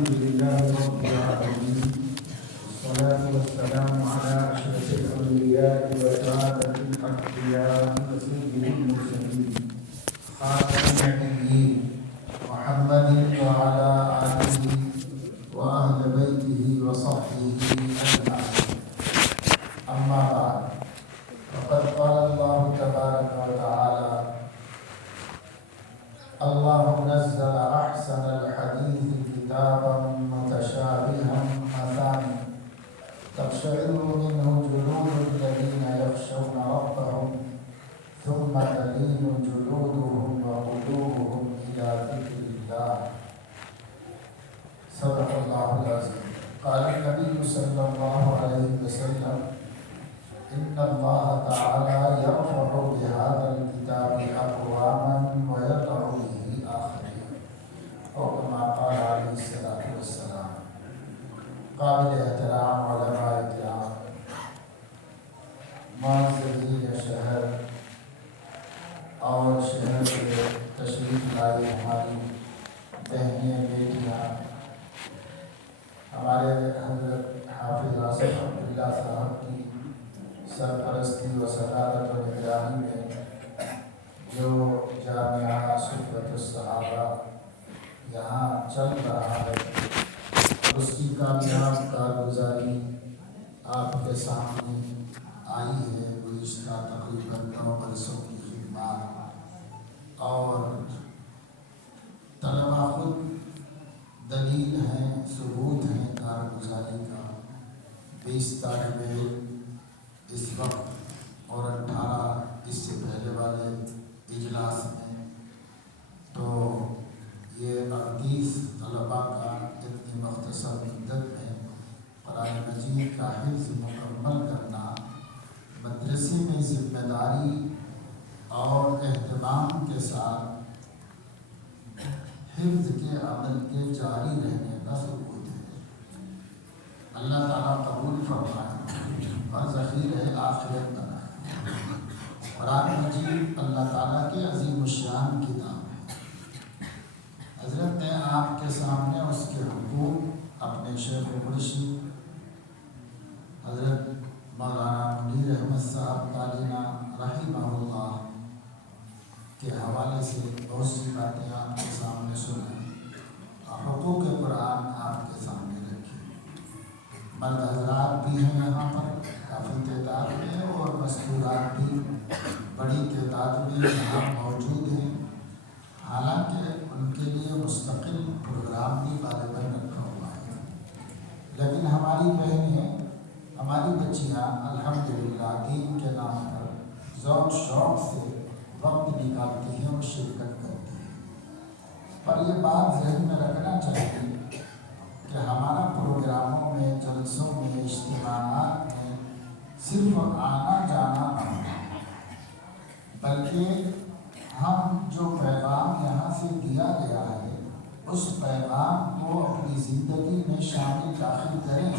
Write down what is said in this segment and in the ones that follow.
الحمد لله رب العالمين، والصلاة والسلام على أشرف الأنبياء وسعادة الأتقياء وسيد المرسلين خاتم النبيين محمد وعلى آله وأهل بيته وصحبه أجمعين. أما بعد، فقد قال الله تبارك وتعالى: الله نزل أحسن الحديث كتابا متشابها مثاني تقشعر منه جلود الذين يخشون ربهم ثم تلين جلودهم وقلوبهم إلى ذكر الله. صدق الله العظيم. قال النبي صلى الله عليه وسلم: إن الله تعالى يرفع بهذا الكتاب أقواما ويضع به آخرين، أو كما قال عليه الصلاة والسلام. قابل احترام علماء کرام، معززین شہر اور شہر سے تشریف لائی ہماری بہنیں بیٹیاں، ہمارے حضرت حافظ آصف عبداللہ صاحب کی سرپرستی و صدارت و نگرانی میں جو جامعہ صحبت الصحابہ یہاں چل رہا ہے، اس کی کامیاب کارگزاری آپ کے سامنے آئی ہے. گزشتہ تقریباً 9 برسوں کی خدمات، اور طلبہ خود دلیل ہیں، ثبوت ہیں کارگزاری کا. 20 طالب علم اس وقت اور 18 اس سے پہلے والے اجلاس میں، تو یہ 38 طلباء کا اتنی مختصر مدت میں قرآن مجید کا حفظ مکمل کرنا مدرسے میں ذمہ داری اور اہتمام کے ساتھ حفظ کے عمل کے جاری رہنے کا ثبوت ہے. اللہ تعالیٰ قبول فرمائے اور ذخیرہ آخرت بنائے. قرآن مجید اللہ تعالیٰ کے عظیم الشان کتاب ہے. حضرت نے آپ کے سامنے اس کے حقوق اپنے شیخ و مرشد حضرت مولانا منیر احمد صاحب تعالیٰ رحمہ اللہ کے حوالے سے بہت سی باتیں آپ کے سامنے سنیں، اور حقوق قرآن آپ کے سامنے رکھیں. مرد حضرات بھی ہیں یہاں پر کافی تعداد میں، اور مستورات بھی بڑی تعداد میں یہاں موجود ہیں. حالانکہ ان کے لیے مستقل پروگرام بھی غالباً رکھا ہوا ہے، لیکن ہماری بہنیں، ہماری بچیاں الحمدللہ دین کے نام پر ذوق شوق سے وقت نکالتی ہیں اور شرکت کرتی ہیں. پر یہ بات ذہن میں رکھنا چاہیے کہ ہمارا پروگراموں میں، جلسوں میں، اجتماعات میں صرف آنا جانا نہ ہو، بلکہ ہم جو پیغام یہاں سے دیا گیا ہے اس پیغام کو اپنی زندگی میں شامل داخل کریں،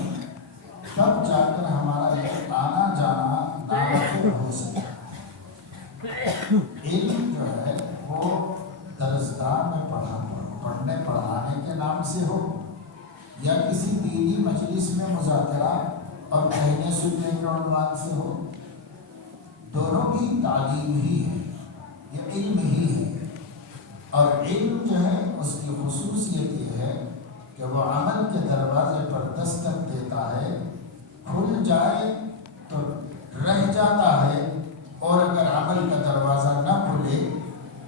تب جا کر ہمارا یہ آنا جانا ناممکن ہو سکتا ہے. علم جو ہے وہ درسگاہ میں پڑھنے پڑھانے کے نام سے ہو، یا کسی دینی مجلس میں مذاکرہ اور کہنے سننے کے عنوان سے ہو، دونوں بھی تعلیم ہی ہے، یہ علم ہی ہے. اور علم جو ہے اس کی خصوصیت یہ ہے کہ وہ عمل کے دروازے پر دستک دیتا ہے، کھل جائے تو رہ جاتا ہے، اور اگر عمل کا دروازہ نہ کھلے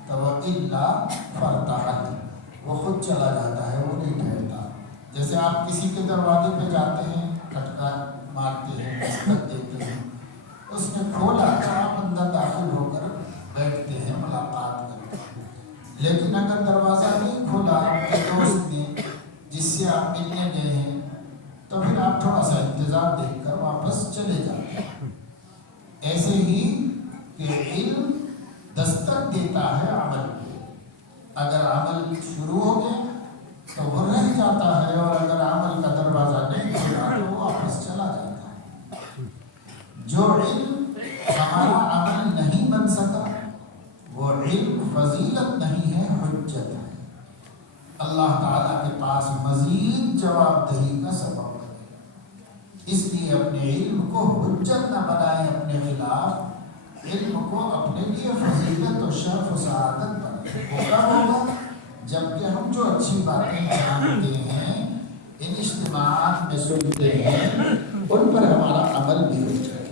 تو وہ الا فرتحت، وہ خود چلا جاتا ہے، وہ نہیں ٹھہرتا. جیسے آپ کسی کے دروازے پہ جاتے ہیں، کھٹکا مارتے ہیں، دستک دیتے ہیں، اس نے کھولا تو آپ اندر داخل ہو کر بیٹھتے ہیں، ملاقات کرتے ہیں. لیکن اگر دروازہ نہیں کھولا آپ کے دوست نے جس سے آپ ملنے گئے ہیں، تو پھر آپ تھوڑا سا انتظار دیکھ کر واپس چلے جاتے ہیں. ایسے ہی کہ علم دستک دیتا ہے عمل کو، اگر عمل شروع ہو گیا تو وہ رہ جاتا ہے، اور اگر عمل کا دروازہ نہیں کھلا تو وہ واپس چلا جاتا ہے. جو علم ہمارا عمل نہیں بن سکا وہ علم فضیلت نہیں ہے، حجت ہے. اللہ تعالیٰ کے پاس مزید جواب دہی کا سبب بنے۔ اس لیے اپنے علم کو حجت نہ بنائیں اپنے خلاف، علم کو اپنے لیے فضیلت و شرف و سعادت بنائیں۔ وہ کب ہوگا؟ جبکہ ہم جو اچھی باتیں جانتے ہیں، ان اجتماعات میں سنتے ہیں، ان پر ہمارا عمل بھی ہو جائے،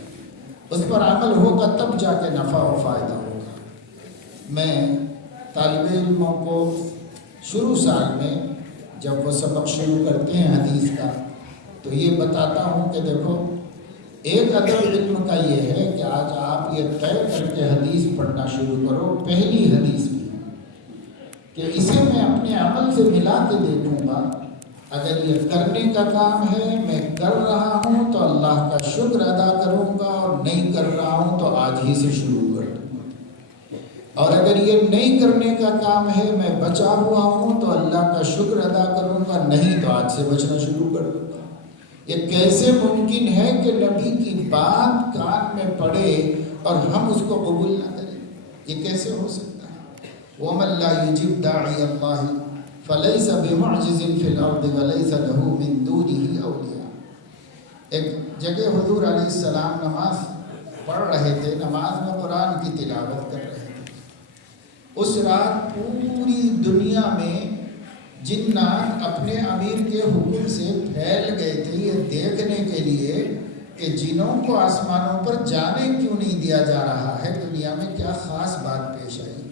اس پر عمل ہوگا تب جا کے نفع و فائدہ ہوگا۔ میں طالب علموں کو شروع سال میں جب وہ سبق شروع کرتے ہیں حدیث کا تو یہ بتاتا ہوں کہ دیکھو، ایک ادب علم کا یہ ہے کہ آج آپ یہ طے کر کے حدیث پڑھنا شروع کرو، پہلی حدیث بھی، کہ اسے میں اپنے عمل سے ملا کے دیکھوں گا، اگر یہ کرنے کا کام ہے میں کر رہا ہوں تو اللہ کا شکر ادا کروں گا، اور نہیں کر رہا ہوں تو آج ہی سے شروع کر دوں گا، اور اگر یہ نہیں کرنے کا کام ہے میں بچا ہوا ہوں تو اللہ کا شکر ادا کروں گا، نہیں تو آج سے بچنا شروع کر دوں گا۔ یہ کیسے ممکن ہے کہ نبی کی بات کان میں پڑے اور ہم اس کو قبول نہ کریں؟ یہ کیسے ہو سکتا ہے؟ وَمَن لَا يُجِبْ دَاعِيَ اللَّهِ فَلَيْسَ بِمُعْجِزٍ فِي الْأَرْضِ وَلَيْسَ لَهُ مِن دُونِهِ أَوْلِيَاء۔ ایک جگہ حضور علیہ السلام نماز پڑھ رہے تھے، نماز میں قرآن کی تلاوت کر رہے تھے۔ اس رات پوری دنیا میں جنات اپنے امیر کے حکم سے پھیل گئے تھے یہ دیکھنے کے لیے کہ جنوں کو آسمانوں پر جانے کیوں نہیں دیا جا رہا ہے، دنیا میں کیا خاص بات پیش آئی،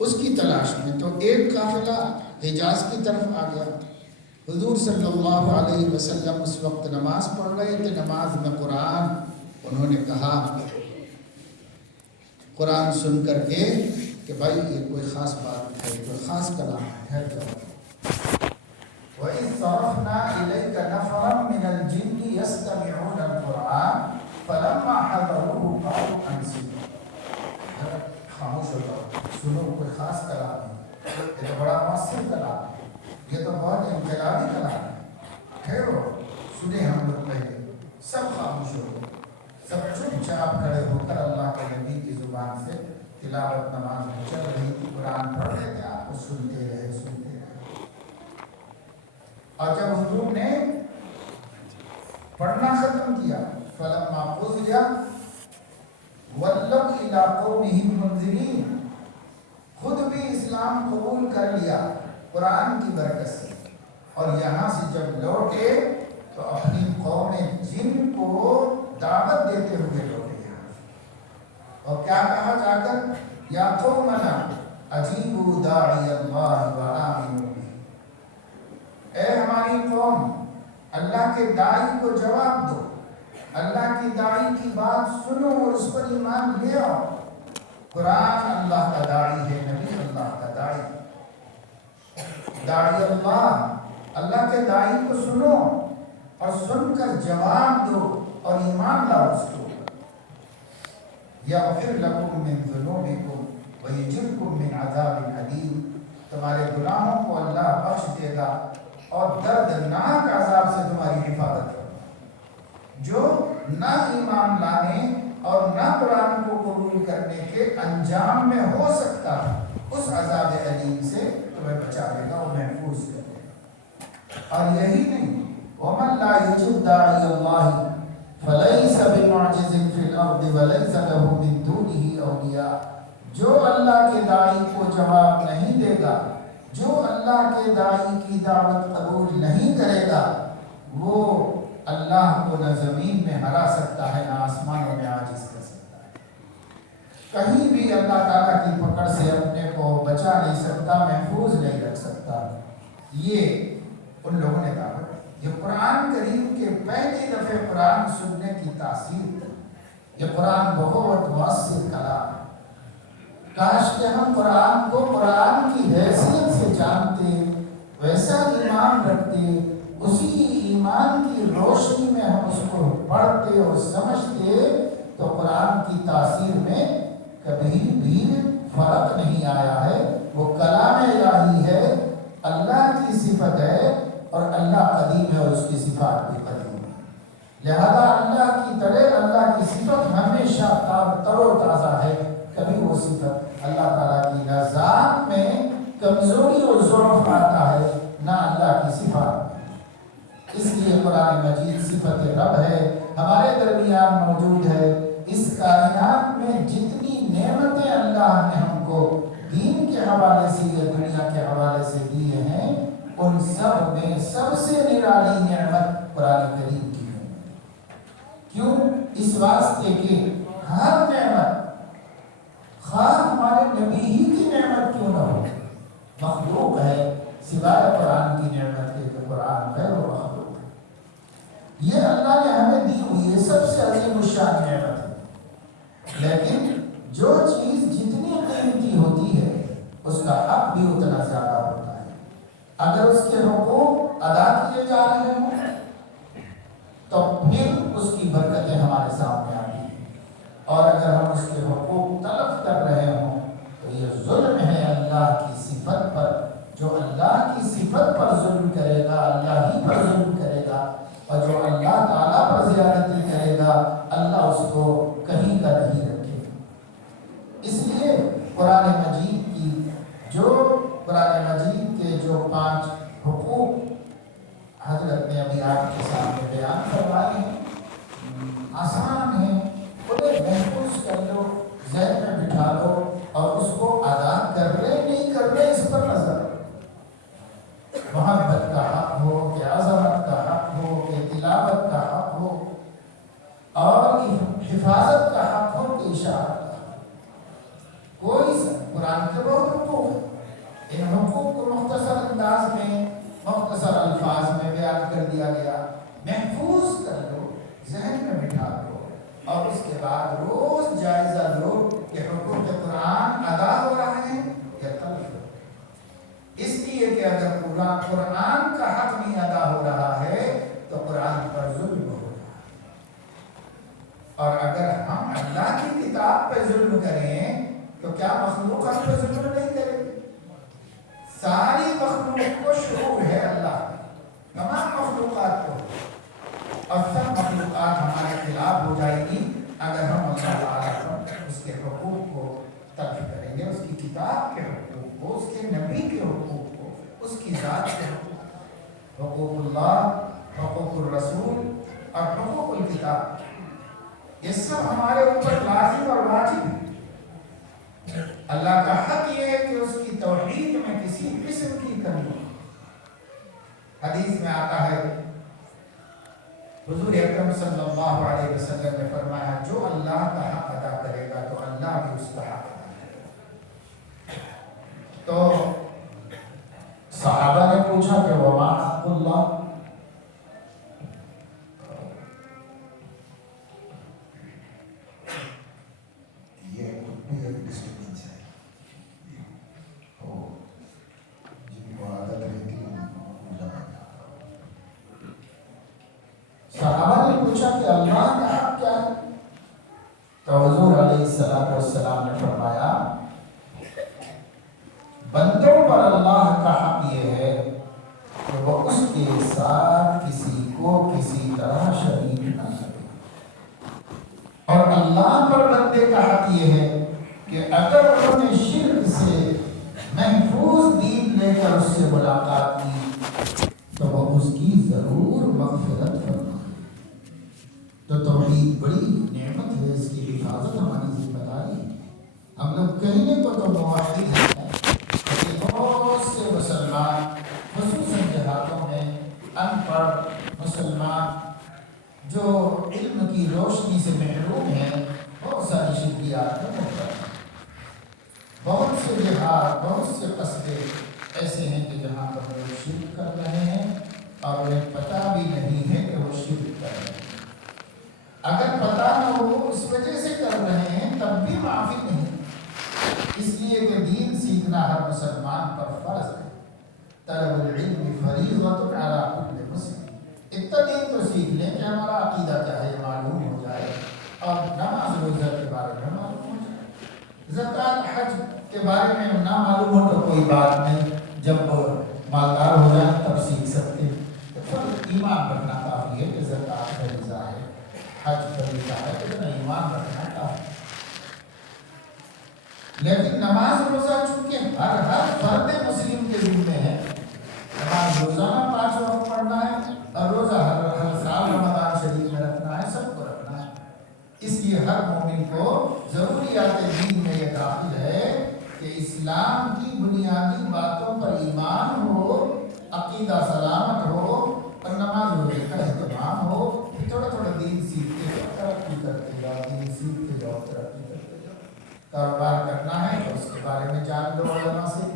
اس کی تلاش میں۔ تو ایک قافلہ حجاز کی طرف آ گیا۔ حضور صلی اللہ علیہ وسلم اس وقت نماز پڑھ رہے تھے، نماز میں قرآن انہوں نے کہا، قرآن سن کر کے کہ بھائی یہ کوئی خاص بات ہے، کوئی خاص کلام ہے، وَإِذْ صَرَفْنَا إِلَيْكَ نَفَرًا مِنَ الْجِنِّ يَسْتَمِعُونَ الْقُرْآنَ فَلَمَّا حَضَرُوهُ قَالُوا أَنصِتُوا۔ خاموش ہو جاؤ، سنو، کوئی خاص کلام ہے، یہ تو بڑا مؤثر کلام ہے، یہ تو بہت انقلابی کلام ہے، ٹھہرو، سنیں ہم لوگ پہلے۔ سب خاموش ہو گئے، سب چپ چاپ کھڑے ہو کر اللہ کے نبی کی زبان سے تلاوت نماز میں چل رہی تھی، قرآن پڑھ رہے تھے، آپ کو سنتے رہے سنتے رہے۔ اور جب حضور نے پڑھنا ختم کیا، فلما قضی ولوا الی قومہم منذرین، خود بھی اسلام قبول کر لیا قرآن کی برکت سے، اور یہاں سے جب لوٹے تو اپنی قوم جن کو دعوت دیتے ہوئے لوٹے یہاں، اور کیا کہا جا کر، یا قومنا اجیبوا داعی اللہ وآمنوا بہ، اے ہماری قوم اللہ کے داعی کو جواب دو، اللہ کی داعی کی بات سنو اور اس پر ایمان لے آؤ۔ قرآن اللہ کا داعی ہے، نبی اللہ کا داعی، داعی اللہ کے داعی کو سنو اور سن کر جواب دو اور ایمان لاؤ اس کو۔ یغفر لکم من ذنوبکم ویجرکم من عذاب علیم، تمہارے گناہوں کو اللہ بخش دے گا اور دردناک عذاب سے تمہاری حفاظت کرے گا۔ جو نہ ایمان لانے اور نہ قرآن کو قبول کرنے کے انجام میں ہو سکتا اس عذاب علیم سے تمہیں بچا لے گا اور محفوظ کر دے گا۔ اور یہی نہیں، وَمَن لَا يُجِبْ دَاعِيَ اللَّهِ فَلَيْسَ بِمُعْجِزٍ فِي الْأَرْضِ وَلَيْسَ لَهُ مِن دُونِهِ أَوْلِيَاء، جو اللہ کے داعی کو جواب نہیں دے گا، جو اللہ کے داعی کی دعوت قبول نہیں کرے گا، وہ اللہ کو نہ زمین میں ہرا سکتا ہے، نہ آسمانوں میں عاجز کر سکتا ہے، کہیں بھی اللہ تعالیٰ کی پکڑ سے اپنے کو بچا نہیں سکتا، محفوظ نہیں رکھ سکتا۔ یہ ان لوگوں نے دعوت، یہ قرآن کریم کے پہلی دفعہ قرآن سننے کی تاثیر، یہ قرآن بہت مؤثر کلام ہے۔ کاش کہ ہم قرآن کو قرآن کی حیثیت سے جانتے، ویسا ایمان رکھتے، اسی ایمان کی روشنی میں ہم اس کو پڑھتے اور سمجھتے تو قرآن کی تاثیر میں کبھی بھی فرق نہیں آیا ہے۔ وہ کلام الہی ہے، اللہ کی صفت ہے، اور اللہ قدیم ہے اور اس کی صفات بھی قدیم ہے، لہذا اللہ کی طرح اللہ کی صفت ہمیشہ تر و تازہ ہے، کبھی وہ صفت اللہ تعالیٰ کی ذات میں کمزوری اور ضعف آتا ہے قرآن مجید صفت رب ہے، ہمارے درمیان موجود ہے۔ اس کائنات میں جتنی نعمتیں اللہ نے ہم کو دین کے حوالے سے یا دنیا کے حوالے سے دیے ہیں، ان سب میں سب سے نرالی نعمت قرآن کریم کی ہے۔ کیوں؟ اس واسطے کہ ہر نعمت، خواہ ہمارے نبی ہی کی نعمت کیوں نہ ہو، مخلوق ہے سوائے قرآن کی نعمت کے، کہ قرآن غیر و مخلوق ہے۔ یہ اللہ نے ہمیں دی ہوئی ہے، سب سے عظیم الشان نعمت ہے۔ لیکن جو چیز جتنی قیمتی ہوتی ہے اس کا حق بھی اتنا زیادہ ہوتا ہے۔ اگر اس کے حقوق ادا کیے جا رہے ہوں تو پھر اس کی برکتیں ہمارے سامنے آتی ہیں، اور اگر ہم اس کے حقوق تلف کر رہے ہوں تو یہ ظلم ہے اللہ کی صفت پر۔ جو اللہ کی صفت پر ظلم کرے گا اللہ ہی پر ظلم کرے گا، اور جو اللہ تعالیٰ پر زیادتی کرے گا اللہ اس کو کہیں کا نہیں رکھے گا۔ اس لیے قرآن مجید کے جو 5 حقوق حضرت نے ابھی آپ کے سامنے بیان کروائے ہیں، آسان ہیں، انہیں محفوظ کر لو، ذہن میں بٹھا لو، اور اس کو ادا کر رہے نہیں کر رہے اس پر نظر۔ محبت کا حق ہو کہ عظمت کا حق ہو کہ تلاوت کا حق ہو، اور حفاظت کا حق ہو کہ اشاعت کا حق، کوئی سا قرآن کے بہت حقوق ہے۔ ان حقوق کو مختصر انداز میں، مختصر الفاظ میں بیان کر دیا گیا۔ محفوظ کر لو، ذہن میں بٹھا لو، اور اس کے بعد روز جائزہ لو کہ حقوق قرآن ادا ہو رہے ہیں یا تلف ہو۔ اس لیے کہ اگر قرآن کا حق نہیں ادا ہو رہا ہے تو قرآن پر ظلم ہو رہا ہے، اور اگر ہم اللہ کی کتاب پہ ظلم کریں تو کیا مخلوقات پہ ظلم نہیں کریں؟ ساری مخلوق کو شعور ہے اللہ کا، تمام مخلوقات کو، اور سب مخلوقات ہمارے خلاف ہو جائے گی اگر ہم اللہ تعالیٰ پر اس کے حقوق کو تلف کریں گے، اس کی کتاب کے حقوق کو، اس کے نبی کے حقوق کو، اس کی ذات کے حقوق، حقوق اللہ، حقوق الرسول اور حقوق الکتاب، یہ سب ہمارے اوپر لازم اور واجب ہے۔ اللہ کا حق یہ ہے کہ اس کی توحید میں کسی قسم کی کمی ہو۔ حدیث میں آتا ہے، حضور اکرم صلی اللہ علیہ وسلم نے فرمایا، جو اللہ کا حق ادا کرے گا تو اللہ بھی اس کا حق ادا کرے گا۔ تو صحابہ نے پوچھا کہ وما حق اللہ؟ صحابہ نے پوچھا کہ اللہ کا حق کیا ہے؟ تو حضور علیہ السلام نے فرمایا، بندوں پر اللہ کا حق یہ ہے کہ وہ اس کے ساتھ کسی کو کسی طرح شریک نہ کرے، اور اللہ پر بندے کا حق یہ ہے کہ اگر انہوں نے شرک سے محفوظ دین لے کر اس سے ملاقات کی تو وہ اس کی ضرور مغفرت فرمائے۔ تو توحید بڑی نعمت ہے، اس کی حفاظت ہماری ذمہ داری ہے۔ ہم لوگ کہنے کو تو موحد ہیں، لیکن بہت سے مسلمان خصوصاً دیہاتوں میں ان پڑھ مسلمان جو علم کی روشنی سے محروم ہیں، بہت ساری شرکیات میں مبتلا ہیں۔ بہت سے دیہات، بہت سے قصبے ایسے ہیں کہ جہاں پر لوگ شرک کر رہے ہیں اور انہیں پتہ بھی نہیں ہے کہ وہ شرک کر رہے ہیں۔ اگر پتہ نہ ہو اس وجہ سے کر رہے ہیں تب بھی معافی نہیں، اس لیے کہ دین سیکھنا ہر مسلمان پر فرض ہے۔ طلب العلم فریضۃ علی کل مسلم، اتنا دین تو سیکھ لیں کہ ہمارا عقیدہ کیا ہے معلوم ہو جائے، اور نماز روزہ کے بارے میں معلوم ہو جائے، زکوٰۃ حج کے بارے میں نہ معلوم ہو تو کوئی بات نہیں، جب مالدار ہو جائیں تب سیکھ سکتے ہیں۔ تو ایمان رکھنا کافی ہے کہ زکوٰۃ فریضہ ہے، حج فریضہ ہے، اتنا ایمان رکھنا کافی ہے۔ لیکن نماز روزہ چونکہ ہر فرد مسلم کے ذمہ ہے، نماز روزانہ 5 وقت پڑھنا ہے، اور روزہ ہر عقیدہ سلامت ہو اور نماز روزے کا اہتمام ہو، تھوڑا تھوڑا دین سیکھتے جاؤ، ترقی کرتے جاؤ، دین سیکھتے جاؤ، ترقی کرتے جاؤ۔ کاروبار کرنا ہے تو اس کے بارے میں جان لو علماء سے،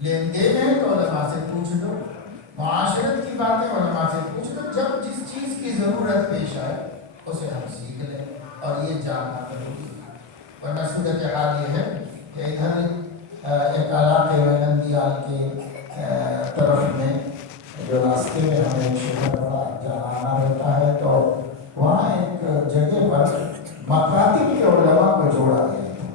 لین دین ہے تو علماء سے پوچھ لو، معاشرت کی باتیں علماء سے پوچھ لو، جب جس چیز کی ضرورت پیش آئے اسے ہم سیکھ لیں، اور یہ جاننا ضروری ہے۔ ورنہ صورت حال یہ ہے کہ ادھر ایک علاقے میں نندیال کے طرف میں جو راستے میں ہمیں ایک شہر بڑا جانا آنا رہتا ہے، تو وہاں ایک جگہ پر مکاتب کے علماء کو جوڑا گیا ہے،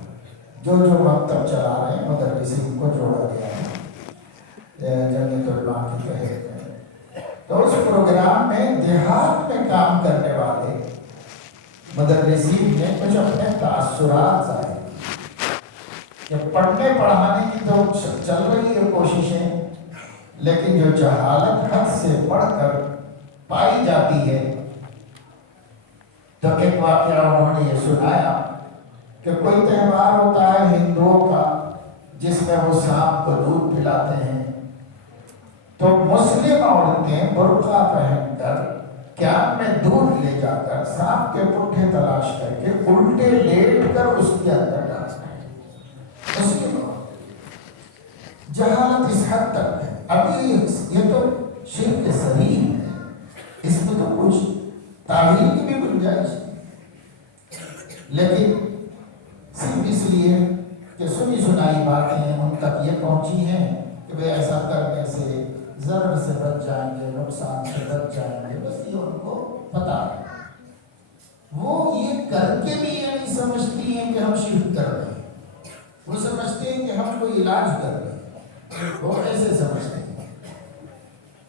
جو مکتب چلا رہے ہیں مدرسین کو جوڑا گیا ہے جمعیت علماء کی تحریک میں۔ تو اس پروگرام میں دیہات میں کام کرنے والے مدرسین نے کچھ اپنے تاثرات ظاہر کہ پڑھنے پڑھانے کی تو چل رہی ہے کوششیں، لیکن جو جہالت حد سے بڑھ کر پائی جاتی ہے، تو ایک واقعہ انہوں نے یہ سنایا کہ کوئی تہوار ہوتا ہے ہندوؤں کا جس میں وہ سانپ کو دودھ پلاتے ہیں، تو مسلم عورتیں برقع پہن کر کیان میں دودھ لے جا کر سانپ کے پٹھے تلاش کر کے الٹے لیٹ کر اس کے اندر ڈالتے ہیں۔ مسلم جہالت اس حد تک ہے۔ ابھی یہ تو شرک صریح ہے، اس میں تو کچھ تعویل کی بھی گنجائش ہے، لیکن صرف اس لیے کہ سنی سنائی باتیں ان تک یہ پہنچی ہیں کہ وہ ایسا کرنے سے ضرر سے بچ جائیں گے، نقصان سے بچ جائیں گے، بس یہ ان کو پتا ہے۔ وہ یہ کر کے بھی یہ نہیں سمجھتی ہیں کہ ہم شرک کر رہے ہیں، وہ سمجھتے ہیں کہ ہم کوئی علاج کر رہے ہیں، وہ ایسے سمجھتے ہیں۔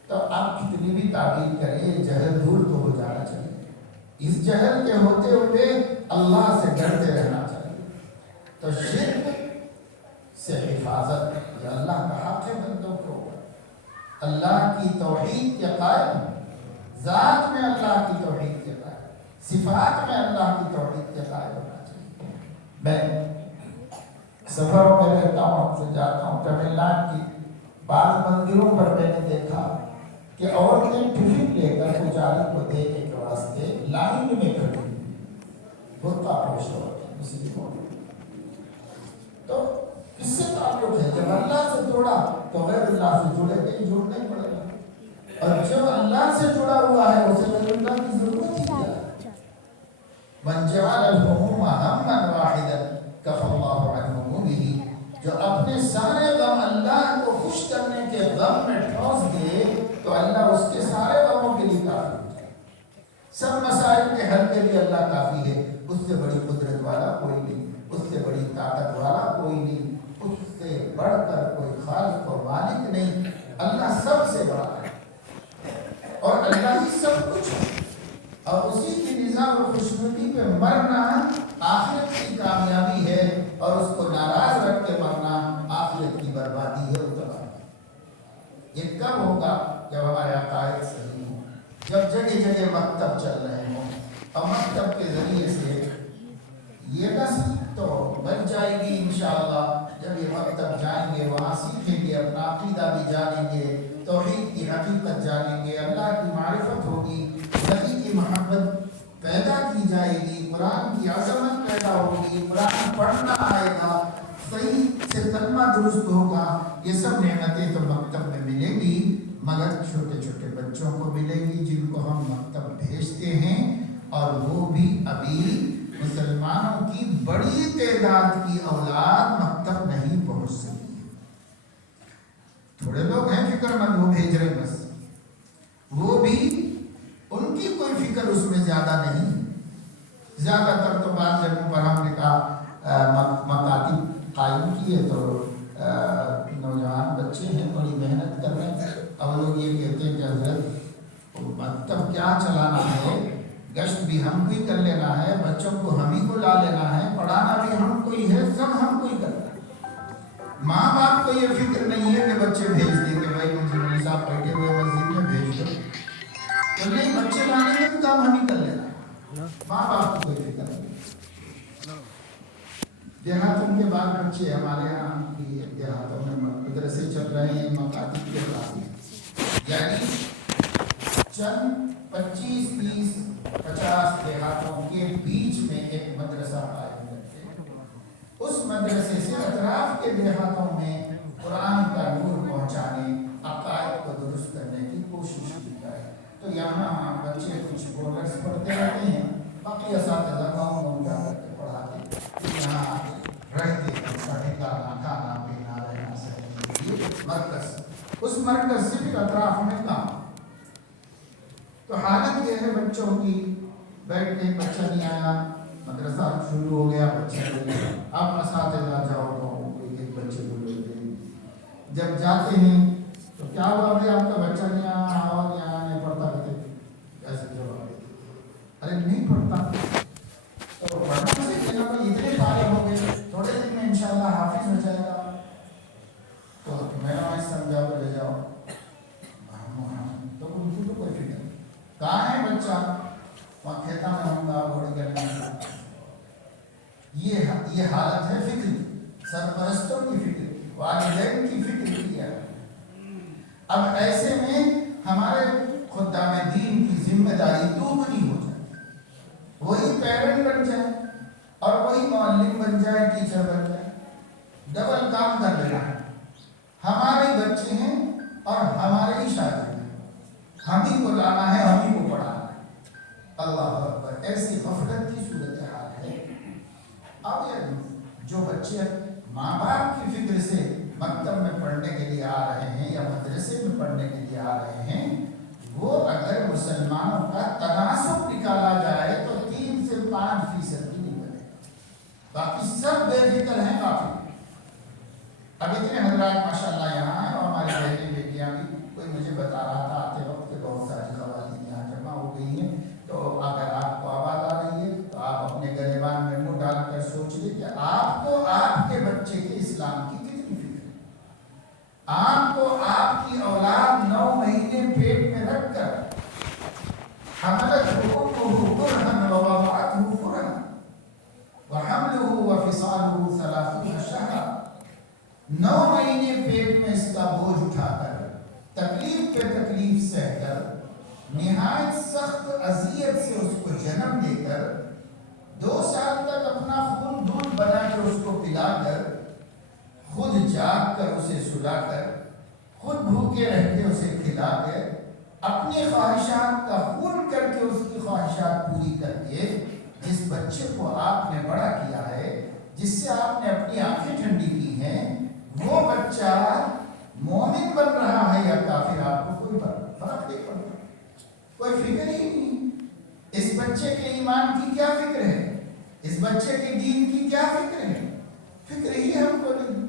تو آپ کتنی بھی تعبیر کریں، جہل دور تو ہو جانا چاہیے، اس جہل کے ہوتے ہوئے اللہ سے ڈرتے رہنا چاہیے۔ تو شرک سے حفاظت یہ اللہ کا حق ہے بندوں کو، اللہ کی توحید کے قائم، ذات میں اللہ کی توحید کے قائم، صفات میں اللہ کی توحید کے قائم ہونا چاہیے۔ میں سفروں میں رہتا ہوں، سے جاتا ہوں تمل ناڈو کی بعض مندروں پر میں نے دیکھا کہ عورتیں ٹفن لے کر پجاری کو دینے کے واسطے لائن میں کھڑی ہوئی، برقع پوش عورتیں مسلموں۔ تو کس سے تعلق ہے؟ جب اللہ سے جڑا تو غیر اللہ سے جڑے گا، جڑنا ہی پڑے گا، اور جو اللہ سے جڑا ہوا ہے اسے غیر اللہ کی ضرورت ہی کیا ہے؟ من جعل الہموم ہما واحدا کفی اللہ عن ہمومہ، جو اپنے سارے غم اللہ کو خوش کرنے کے غم میں ٹھونس دے تو اللہ اس کے سارے غموں کے لیے کافی ہو جائے۔ سب مسائل کے حل کے لیے اللہ کافی ہے، اس سے بڑی قدرت والا کوئی نہیں، اس سے بڑی طاقت والا کوئی نہیں، اس سے بڑھ کر کوئی خالق و مالک نہیں، اللہ سب سے بڑا ہے اور اللہ ہی سب کچھ ہے، اور اسی کی رضا اور خوشنودی پہ مرنا آخرت کی کامیابی ہے، اور اس کو ناراض رکھ کے مرنا آخرت کی بربادی ہے اور تباہی۔ یہ کب ہوگا؟ جب ہمارے عقائد صحیح ہوں، جب جگہ جگہ مکتب چل رہے ہوں، اور مکتب کے ذریعے سے یہ نسل تو بچ جائے گی انشاءاللہ۔ جب یہ مکتب جائیں گے وہاں سیکھیں گے، اپنا عقیدہ بھی جانیں گے، توحید کی حقیقت جانیں گے، اللہ کی معرفت ہوگی، نبی کی محبت پیدا کی جائے گی، قرآن کی عظمت پیدا ہوگی، قرآن پڑھنا آئے گا، صحیح سے کلمہ درست ہوگا۔ یہ سب نعمتیں تو مکتب میں ملیں گی، مگر چھوٹے چھوٹے بچوں کو ملے گی جن کو ہم مکتب بھیجتے ہیں، اور وہ بھی ابھی مسلمانوں کی بڑی تعداد کی اولاد مکتب نہیں پہنچ سکی ہے۔ تھوڑے لوگ ہیں فکر مند، وہ بھیج رہے بس، وہ بھی ان کی کوئی فکر اس میں زیادہ نہیں۔ زیادہ تر تو بعض جگہوں پر ہم نے کہا مکاتب قائم کیے تو نوجوان بچے ہیں بڑی محنت کر رہے ہیں، اب لوگ یہ کہتے ہیں کہ حضرت مکتب کیا چلانا ہے، گشت بھی ہم کو ہی کر لینا ہے، بچوں کو ہم ہی کو لا لینا ہے، پڑھانا بھی ہم کو ہی ہے، سب ہم کو ہی کرنا ہے۔ ماں باپ کو یہ فکر نہیں ہے کہ بچے بھیج دیں کہ بھائی مجھے صاحب بیٹھے ہوئے مسجد میں بھیج دو، تو نہیں، بچے لانے میں بھی کام ہم ہی کر لینا ہے، ماں باپ کو کوئی فکر نہیں۔ دیہاتوں کے بعد بچے ہمارے یہاں کی دیہاتوں میں مدرسے چل رہے ہیں، مکاتب کے کلاسز یعنی چند 25-30-50 دیہاتوں کے بیچ میں ایک مدرسہ قائم کرتے ہیں. اس مدرسے سے اطراف کے دیہاتوں میں قرآن کا نور پہنچانے، عقائد کو درست کرنے کی کوشش کی جائے. تو یہاں بچے کچھ بورڈرز پڑھتے رہتے ہیں، باقی اساتذہ گاؤں جا کر کے پڑھاتے، یہاں رہتے ہیں، کھانا پینا رہنا سہنا مرکز. اس مرکز سے پھر اطراف میں کام. تو حالت یہ ہے بچوں کی، بیٹھنے بچہ نہیں آیا، مدرسہ شروع ہو گیا، بچے اب اساتذہ جاؤ تو ایک بچے کو لیتے ہیں. جب جاتے ہیں تو کیا ہوا بھائی آپ کا بچہ نہیں آیا اور یہاں نہیں پڑھتا کہتے ایسے جواب دیتے ارے نہیں پڑھتا تو پڑھنا چاہیے نا بھائی، اتنے پارے ہو گئے، تھوڑے دن میں انشاءاللہ حافظ ہو جائے گا. تو میں نے سمجھا کو لے جاؤ تو ان کی تو کوئی فکر نہیں. کہاں ہے بچہ؟ وہاں کھیتا میں ہوں گا، گھوڑی کرنے میں. یہ حالت ہے فکر کی، سرپرستوں کی فکر، والدین کی فکر کی ہے. اب ایسے میں ہمارے خدام دین کی ذمہ داری دوگنی ہو جائے. وہی پیرنٹ بن جائے اور وہی معلم بن جائے، ٹیچر بن جائے، ڈبل کام کر لینا ہے. ہمارے بچے ہیں اور ہمارے ہی شاگرد ہیں، ہم ہی کو لانا ہے، ہم ہی کو پڑھانا ہے. اللہ اکبر، ایسی غفلت کی صورتحال ہے. اب جو بچے ماں باپ کی فکر سے مکتب میں پڑھنے کے لیے آ رہے ہیں یا مدرسے میں پڑھنے کے لیے آ رہے ہیں، وہ اگر مسلمانوں کا تناسب نکالا جائے تو 3 سے 5% بھی نہیں بنے. باقی سب بے فکر ہیں کافی. اب اتنے حضرات ماشاءاللہ یہاں ہیں، اور ہماری بہنیں بیٹیاں بھی. کوئی مجھے بتا رہا تھا آتے وقت کہ بہت ساری خواتین یہاں جمع ہو گئی ہیں. تو اگر آپ کو آواز آ رہی ہے تو آپ اپنے گریبان میں منہ ڈال کر سوچ لیں کہ آپ کو آپ کے بچے کے اسلام کی کتنی فکر ہے. آپ کو آپ کی اولاد 9 مہینے پیٹ میں رکھ کر حملته كرها ووضعته كرها وحمله وفصاله 30 شهرا. 9 مہینے پیٹ میں اس کا بوجھ اٹھا کر، تکلیف پہ تکلیف سہ کر، نہایت سخت اذیت سے اس کو جنم دے کر، 2 سال تک اپنا خون دودھ بنا کے اس کو پلا کر، خود جاگ کر اسے سلا کر، خود بھوکے رہ کے اسے کھلا کے، اپنی خواہشات کا خون کر کے اس کی خواہشات پوری کر کے جس بچے کو آپ نے بڑا کیا ہے، جس سے آپ نے اپنی آنکھیں ٹھنڈی کی ہیں، وہ بچہ مومن بن رہا ہے یا کافر، آپ کو کوئی فرق نہیں پڑتا، کوئی فکر ہی نہیں. اس بچے کے ایمان کی کیا فکر ہے، اس بچے کے دین کی کیا فکر ہے، فکر ہی ہم کو نہیں.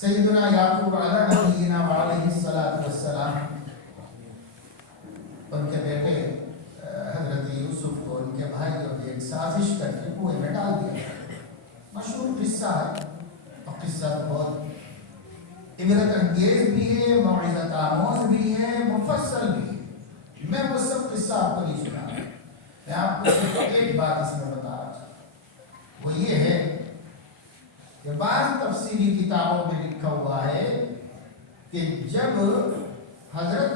سیدنا یعقوب علیہ نبینا علیہ السلام ان کے بیٹے حضرت یوسف کو ان کے بھائیوں نے ایک سازش کر کے کنویں میں ڈال دیا. مشہور قصہ ہے، اور قصہ بہت عبرت انگیز بھی ہے، موعظت آموز بھی ہے، مفصل بھی ہے. میں وہ سب قصہ آپ کو نہیں سنا، میں آپ کو صرف ایک بات اس میں بتا رہا ہوں. وہ یہ ہے کہ بعض تفسیری کتابوں میں لکھا ہوا ہے کہ جب حضرت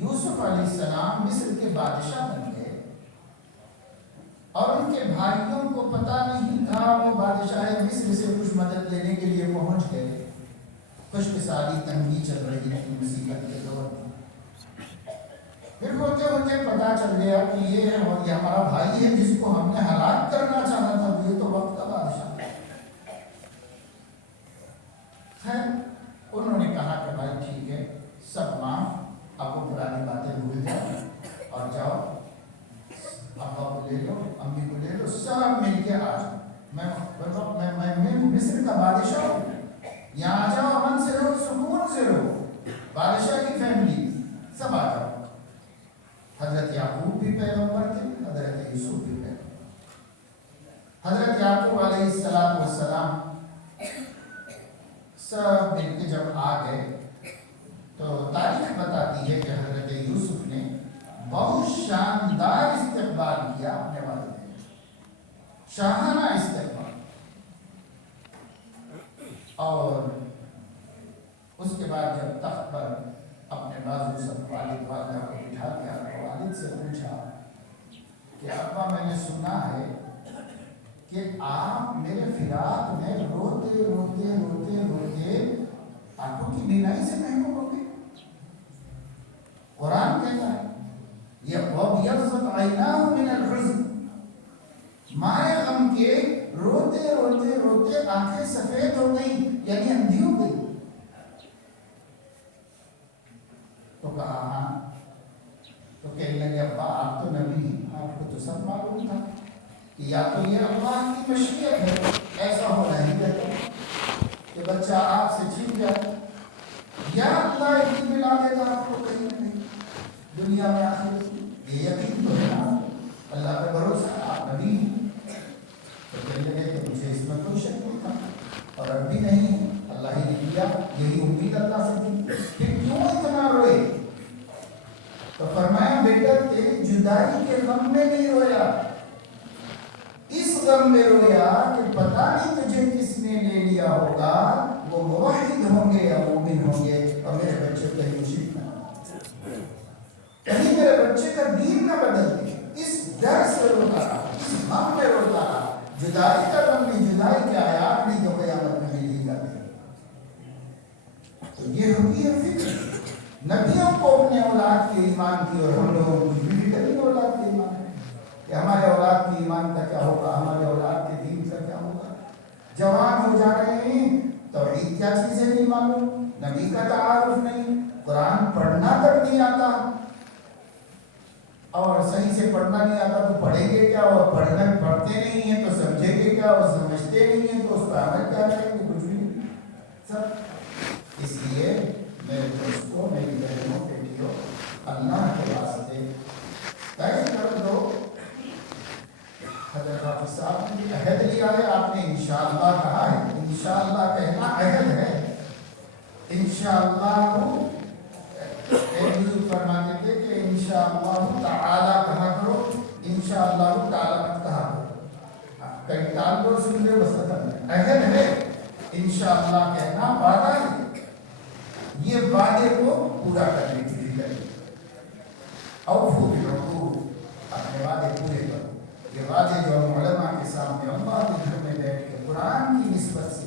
یوسف علیہ السلام مصر کے بادشاہ بن گئے اور ان کے بھائیوں کو پتہ نہیں تھا، وہ بادشاہ مصر سے کچھ مدد لینے کے لیے پہنچ گئے. خشک سالی تنگی چل رہی تھی مصیبت کے دور میں. پھر ہوتے ہوتے پتہ چل گیا کہ یہ ہے اور یہ ہمارا بھائی ہے جس کو ہم نے ہلاک کرنا چاہا تھا، یہ تو وقت کا بادشاہ ہے. خیر انہوں نے کہا کہ بھائی ٹھیک ہے، سب معاف، اب وہ پرانی باتیں بھول جاؤ اور جاؤ، ابا کو لے لو، امی کو لے لو، سب مل کے آ جاؤ. میں مصر کا بادشاہ ہوں، یہاں آ جاؤ، امن سے رہو، سکون سے رہو، بادشاہ کی فیملی سب آ جاؤ. حضرت یعقوب بھی پیغمبر تھے، حضرت یوسف بھی پیغمبر. حضرت یعقوب علیہ السلام سب مل کے جب آ گئے تو تاریخ بتاتی ہے کہ حضرت یوسف نے بہت شاندار استقبال کیا اپنے والدین، شاہانہ استقبال. اور اس کے بعد جب تخت پر اپنے بازو سے والد والدہ کو بٹھا دیا اور والد سے پوچھا کہ ابا میں نے سنا ہے کہ آپ میرے فراق میں روتے روتے روتے روتے آنکھوں کی بینائی سے محروم ہو گئے. قرآن کہتا ہے وَابْيَضَّتْ عَيْنَاهُ مِنَ الْحُزْنِ, مارے غم کے روتے روتے روتے آنکھیں سفید ہو گئی, یعنی اندھی ہو گئی. تو کہا ہاں. تو کہنے لگے ابا آپ تو نبی ہیں, آپ کو تو سب معلوم تھا کہ یا تو یہ اللہ کی مشیت ہے, ایسا ہو نہیں رہتا کہ بچہ آپ سے چھین جائے, یا اللہ اتنی ملا دے گا آپ کو کہیں نہیں دنیا میں آخر. یہ یقین تو ہے نا, اللہ پہ بھروسہ, آپ نبی ہیں. تو کہنے لگے کہ مجھے اس میں کوئی شک نہیں تھا اور اب بھی نہیں, اللہ ہی نے دیا, یہی امید اللہ سے تھی. پھر کیوں اتنا روئے؟ تو فرمایا بیٹا تیری جدائی کے غم میں نہیں رویا, اس غم میں رویا کہ پتہ نہیں تجھے کس نے لے لیا ہوگا, وہ موحد ہوں گے یا مومن ہوں گے, اور میرے بچے کہیں مشرک نہ, کہیں میرے بچے کا دین نہ بدل دے. اس ڈر سے روتا رہا, اس غم میں روتا رہا. جدائی کا غم نہیں, جدائی کے آیات نہیں تو قیامت میں نہیں جاتے. تو یہ ہوتی ہے فکر. نبیوں کو اپنے اولاد کے ایمان کی, اور ہم لوگوں کو بھی فکر اولاد کے ایمان ہے کہ ہمارے اولاد کے ایمان کا کیا ہوگا, ہمارے اولاد کے دین کا کیا ہوگا. جوان ہو جا رہے ہیں, توحید کیا چیز ہے نہیں معلوم, نبی کا تعارف نہیں, قرآن پڑھنا تک نہیں آتا, اور صحیح سے پڑھنا نہیں آتا تو پڑھیں گے کیا, اور پڑھتے نہیں ہیں تو سمجھیں گے کیا, اور سمجھتے نہیں ہیں تو اس پر عمل کیا کریں گے, کچھ بھی نہیں سب. اس لیے میرے دوستوں, میری بہنوں, بیٹیوں, اللہ کے واسطے طے کر دو. حضرت حافظ صاحب نے عہد لیا ہے, آپ نے انشاءاللہ کہا ہے, انشاءاللہ کہنا عہد ہے. انشاءاللہ ایک بزرگ فرماتے تھے کہ انشاءاللہ تعالی کہا کرو, انشاءاللہ تعالی مت کہا کرو. کئی ٹال کو سن لے بس ختم ہے. عہد ہے, انشاءاللہ کہنا وعدہ ہے. یہ وعدے کو پورا کرنے کی فکر ہے. اوفوا بالعقود, اپنے وعدے پورے کرو. یہ وعدے جو ہم علماء کے سامنے اللہ کے گھر میں بیٹھ کے قرآن کی نسبت سے,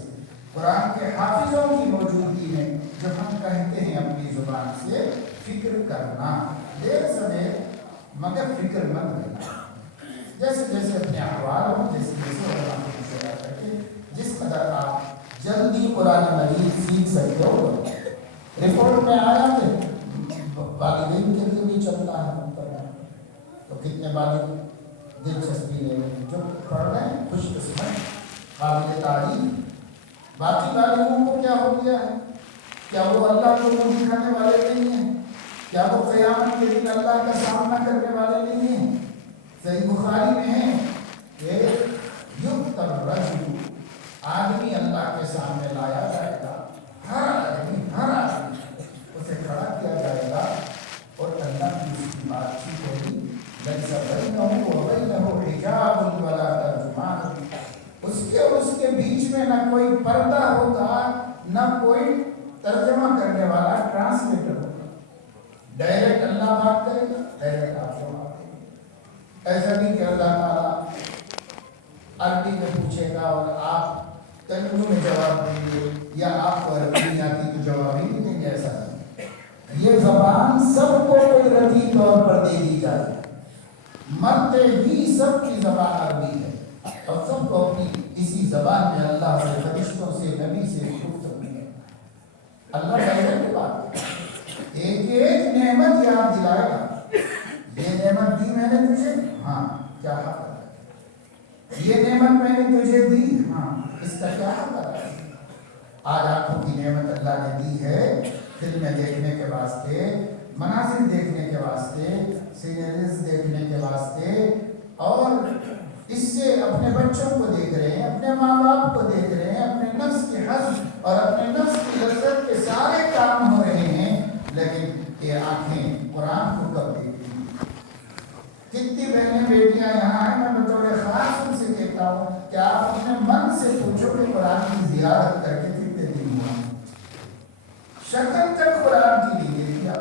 قرآن کے حافظوں کی موجودگی میں جب ہم کہتے ہیں اپنی زبان سے فکر کرنا, دیر سویر مگر فکر مند کرنا. جیسے جیسے اپنے احوال ہوں, جیسے جیسے علماء کی مشورہ کر کے جس قدر آپ جلدی قرآن مجید سیکھ سکتے ہو. رپورٹ میں آیا کہ والدین کے لیے بھی چلتا ہے تو کتنے والد دلچسپی لے رہے ہیں, جو پڑھ رہے ہیں خوش قسمت, قابل تعریف. باقی والدوں کو کیا ہو گیا ہے, کیا وہ اللہ کو منہ دکھانے والے نہیں ہیں, کیا وہ قیامت کے دن اللہ کا سامنا کرنے والے نہیں ہیں. صحیح بخاری میں ہے کہ یکتب الرجل, آدمی اللہ کے سامنے لایا جائے گا, ہر آدمی اسے کھڑا کیا جائے گا, اور اللہ کی اس کی بات چیت ہوگی. لیس بینہ وبینہ حجاب ولا ترجمان, اس کے اور اس کے بیچ میں نہ کوئی پردہ ہوگا, نہ کوئی ترجمہ کرنے والا ٹرانسلیٹر ہوگا. ڈائریکٹ اللہ بات کرے گا, ڈائریکٹ آپ سے بات کرے گا. ایسا نہیں کہ اللہ تعالیٰ عربی میں پوچھے گا اور آپ ترجمے میں جواب دیں گے, یا آپ کو عربی نہیں آتی تو جواب ہی نہیں دیں گے. ایسا نہیں. یہ زبان سب کو قدرتی طور پر دے دی جائے, مرتے ہی سب کی زبان عربی ہے, اور سب کو اپنی اسی زبان میں اللہ سے, فرشتوں سے, نبی سے گفتگو ہے. اللہ غیر کی بات ہے, ایک ایک نعمت یاد دلائے گا. یہ نعمت دی میں نے تجھے, ہاں کیا حق ہے. یہ نعمت میں نے تجھے دی, ہاں اس کا کیا حق ہے. آج آنکھوں کی نعمت اللہ نے دی ہے فلمیں دیکھنے کے واسطے, مناظر دیکھنے کے واسطے, سیریلز دیکھنے کے واسطے, اور اس سے اپنے بچوں کو دیکھ رہے ہیں, اپنے ماں باپ کو دیکھ رہے ہیں, اپنے نفس کے حظ اور اپنے نفس کی لذت کے سارے کام ہو رہے ہیں. لیکن یہ آنکھیں قرآن کو کب دیکھتی ہیں. کتنی بہنیں بیٹیاں یہاں ہیں, میں بطور خاص ان سے کہتا ہوں کہ آپ اپنے من سے پوچھو کہ قرآن کی زیارت کر کے کتنے دن ہوا, شکل تک قرآن کی نہیں دیکھی آپ.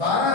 12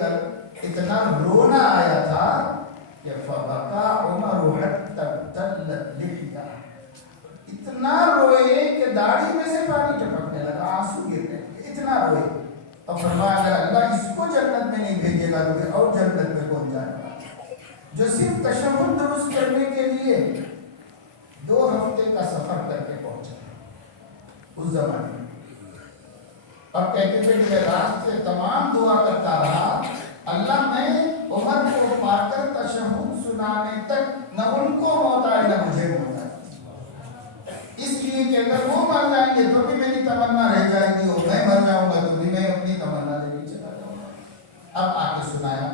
کر اتنا رونا آیا تھا کہ فبکا عمر حتی ابتلت لحیہ، اتنا روئے کہ داڑھی میں سے پانی ٹپکنے لگا، آنسو گر گئے، اتنا روئے. اور فرمایا اگر اللہ اس کو جنت میں نہیں بھیجے گا تو پھر اور جنت میں کون جائے گا؟ جو صرف تشہد درست کرنے کے لیے 2 ہفتے کا سفر کر کے پہنچا اس زمانے میں، اور کہتے تھے کہ رات سے تمام دعا کرتا رہا اللہ میں عمر کو پا کر تشہد سنانے تک نہ ان کو موت آئے نہ مجھے موت آئے، اس لیے کہ اگر وہ مر جائیں گے تو بھی میری تمنا رہ جائے گی، اور میں مر جاؤں گا تو بھی میں اپنی تمنا لے کے چلا جاؤں گا. اب آ کے سنایا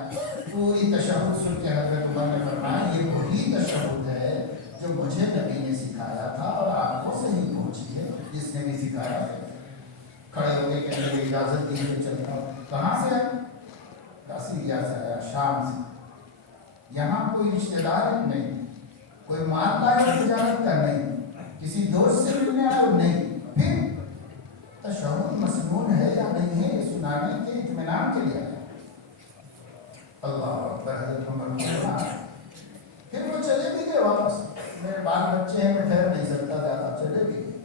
پوری تشہد سن کے حضرت عمر نے فرمایا یہ وہی تشہد ہے جو مجھے نبی نے سکھایا تھا اور آپ کو صحیح پہنچی ہے جس نے بھی سکھایا ہے. کھڑے ہو کے کہنے لگے اجازت دی کہ چلتا ہوں. کہاں سے آیا؟ سیریا سے آیا، شام سے. یہاں کوئی رشتہ دار نہیں، کوئی مال لایا تجارت کا نہیں، کسی دوست سے ملنے آیا نہیں، پھر تشہد مسنون ہے یا نہیں ہے یہ سنانے کے اطمینان کے لیے آیا. اللہ اکبر. حضرت عمر کو پھر وہ چلے بھی گئے واپس، میرے بال بچے ہیں میں ٹھہر نہیں سکتا زیادہ، چلے بھی گئے.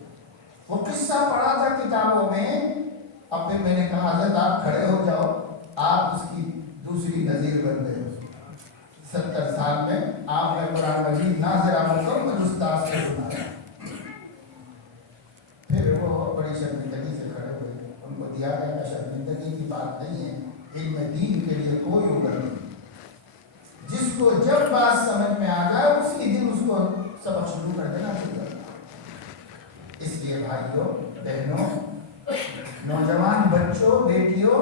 وہ قصہ پڑھا تھا کتابوں میں. اب پھر میں نے کہا حضرت آپ کھڑے ہو جاؤ، آپ اس کی دوسری نظیر بن گئے. 70 سال میں آپ نے قرآن مجید نہ ذرا مکمل استاد سے سنا. پھر وہ بڑی شرمندگی سے کھڑے ہوئے. ان کو دیا گیا شرمندگی کی بات نہیں ہے، علم دین کے لیے کوئی عذر نہیں. جس کو جب بات سمجھ میں آ جائے اسی دن اس کو سبق شروع کر دینا چاہیے. اس لیے بھائیوں بہنوں نوجوان بچوں بیٹیوں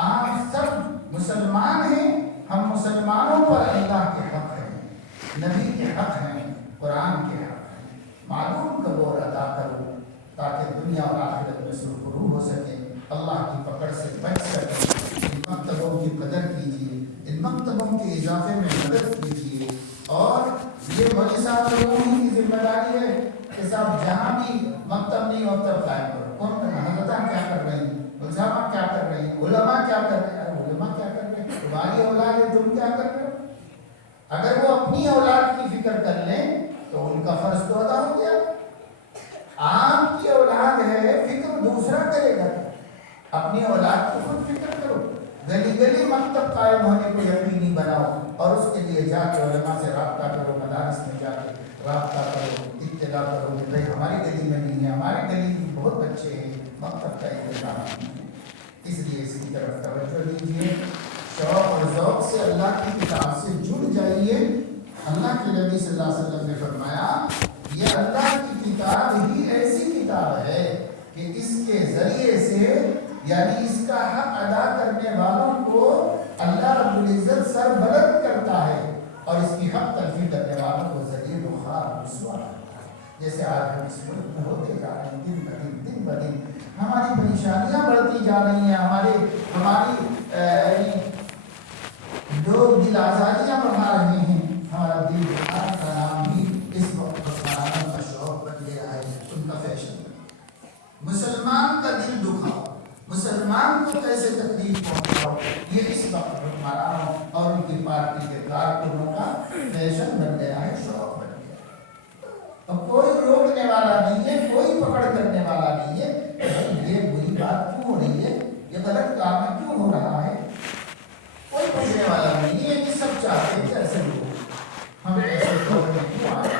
آپ سب مسلمان ہیں. ہم مسلمانوں پر اللہ کے حق ہیں، نبی کے حق ہیں، قرآن کے حق ہیں. معلوم کرو اور ادا کرو تاکہ دنیا اور آخرت میں سرخرو ہو سکے، اللہ کی پکڑ سے بچ سکے. ان مکتبوں کی قدر کیجیے، ان مکتبوں کے اضافے میں مدد کیجیے. اور یہ مولوی صاحب لوگوں کی ذمہ داری ہے کہ صاحب جہاں بھی مکتب نہیں مکتب قائم کرو. کون حضرتاں کیا کر رہی ہیں، علماء کیا کر رہی ہیں، علماء کیا کر رہے ہیں، علماء کیا کر رہے ہیں، تمہاری اولاد ہے تم کیا کر رہے ہو. اگر وہ اپنی اولاد کی فکر کر لیں تو ان کا فرض تو ادا ہو گیا. آپ کی اولاد ہے فکر دوسرا کرے گا، اپنی اولاد کو خود فکر کرو. گلی گلی مکتب قائم ہونے کو یقینی بناؤ اور اس کے لیے جا کے علماء سے رابطہ کرو، مدارس میں جا کے رابطہ کرو، اطلاع کرو کہ بھائی ہماری گلی میں نہیں ہے، ہماری گلی میں بہت بچے ہیں، مکتب کا انتظام نہیں ہے. اس لیے اس کی طرف توجہ دیجیے. شوق اور ذوق سے اللہ کی کتاب سے جڑ جائیے. اللہ کے نبی صلی اللہ علیہ وسلم نے فرمایا یہ اللہ کی کتاب ہی ایسی کتاب ہے کہ اس کے ذریعے سے یعنی اس کا حق ادا کرنے والوں کو اللہ رب العزت سر بلند کرتا ہے اور اس کی حق تلفی کرنے والوں کو ذلیل و خوار رسوا کرتا ہے. جیسے آج ہم اس ملک میں ہوتے جا رہے ہیں، دن بدن ہماری پریشانیاں بڑھتی جا رہی ہیں، ہماری لوگ دل آزادیاں بڑھا رہے ہیں. ہمارا دل بخار کا نام بھی اس وقت بخاروں کا شوق بن گیا ہے، ان کا فیشن. مسلمان کا دل دکھاؤ، مسلمان کو کیسے تکلیف پہنچاؤ، یہ اس وقت حکمرانوں اور ان کی پارٹی کے کارکنوں کا فیشن بن گیا ہے، شوق بن گیا ہے. اور کوئی روکنے والا نہیں ہے، کوئی پکڑ کرنے والا نہیں ہے. یہ بری بات کیوں ہو رہی ہے، یہ غلط کام کیوں ہو رہا ہے، کوئی پکڑنے والا نہیں ہے. یہ سب چاہتے ہیں کہ ایسے لوگ ہم ایسے دور میں کیوں آئے.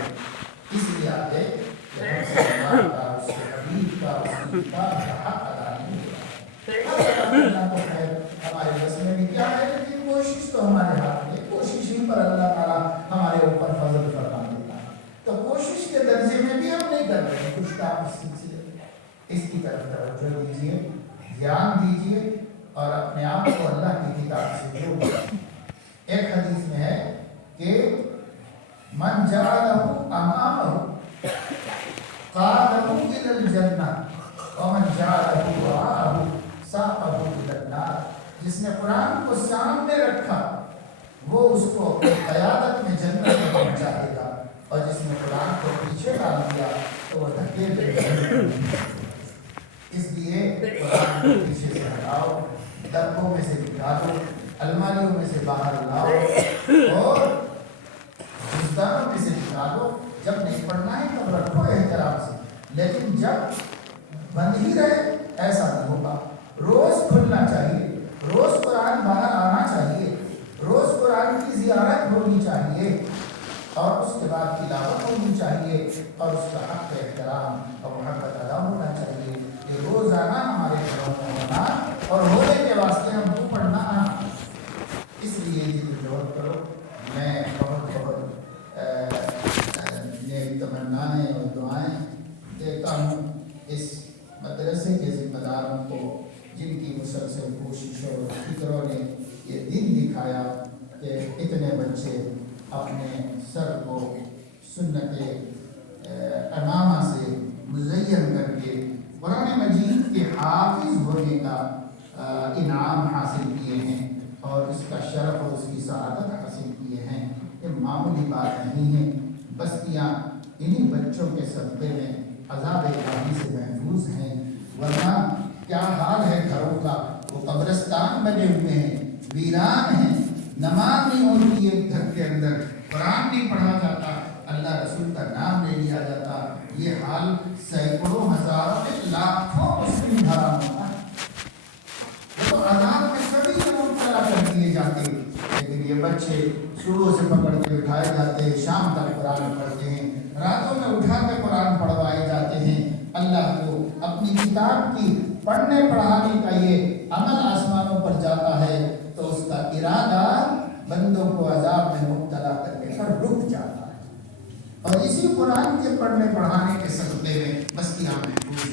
اس لیے آتے کہ ہم سے اللہ کا، اس کے حبیب کا، اس کی کتاب کا حق ادا نہیں ہوا. ہمارے بس میں بھی کیا ہے، لیکن کوشش تو ہمارے ہاتھ میں، کوشش ہی پر اللہ تعالیٰ ہمارے اوپر فضل فرما دیتا ہے. تو کوشش کے درجے میں بھی ہم نہیں کر رہے ہیں کچھ کام اس سلسلے میں. اس کی طرف توجہ دیجیے، دھیان دیجیے اور اپنے آپ کو اللہ کی کتاب سے جوڑ. ایک حدیث میں ہے کہ من جعلہ امامہ قادہ الی الجنہ ومن جعلہ وراءہ ساقہ الی النار. جس نے قرآن کو سامنے رکھا وہ اس کو قیادت میں جنت میں پہنچا دے گا، اور جس نے قرآن کو پیچھے ڈال دیا تو وہ دھکے دے. اس لیے قرآن کو پیچھے سے ہٹاؤ، ڈبوں میں سے نکالو، الماریوں میں سے باہر لاؤ اور دستانوں میں سے نکالو. جب نہیں پڑھنا ہے تب رکھو احترام سے, لیکن جب بند ہی رہے ایسا نہیں ہوگا. روز کھلنا چاہیے, روز قرآن باہر آنا چاہیے, روز قرآن کی زیارت ہونی چاہیے, اور اس کے بعد تلاوت ہونی چاہیے, اور اس کا حق احترام اور محبت ادا ہونا چاہیے. یہ روزانہ ہمارے گھروں میں ہونا اور ہونے کے واسطے ہم کو پڑھنا آنا. اس لیے جتنی ضرورت کرو. میں بہت بہت نیک تمنائیں اور دعائیں دیتا ہوں اس مدرسے کے ذمہ داروں کو, جن کی مسلسل کوششوں اور فکروں نے یہ دن دکھایا کہ اتنے بچے اپنے سر کو سنت امامہ سے مزین کر کے قرآن مجید کے حافظ ہونے کا انعام حاصل کیے ہیں, اور اس کا شرف اور اس کی سعادت حاصل کیے ہیں. یہ معمولی بات نہیں ہے. بستیاں انہی بچوں کے صدقے میں عذاب الہی سے محفوظ ہیں, ورنہ کیا حال ہے گھروں کا. وہ قبرستان بنے ہوئے ہیں, ویران ہیں, نماز نہیں ہوتی ہے گھر کے اندر, قرآن نہیں پڑھا جاتا, اللہ رسول کا نام نہیں لیا جاتا. یہ حال سینکڑوں ہزاروں میں لاکھوں مسلم گھروں ہوتا ہے. وہ تو عذاب میں کبھی مبتلا کر دیے جاتے, لیکن یہ بچے صبح سے پکڑ کے اٹھائے جاتے ہیں, شام تک قرآن پڑھتے ہیں, راتوں میں اٹھا کے قرآن پڑھوائے جاتے ہیں. اللہ کو اپنی کتاب کی پڑھنے پڑھانے کا یہ عمل آسمانوں پر جاتا ہے تو اس کا ارادہ بندوں کو عذاب میں مبتلا کرنے پر رک جاتا ہے. اور اسی قرآن کے پڑھنے پڑھانے کے صدقے میں بستیاں محفوظ.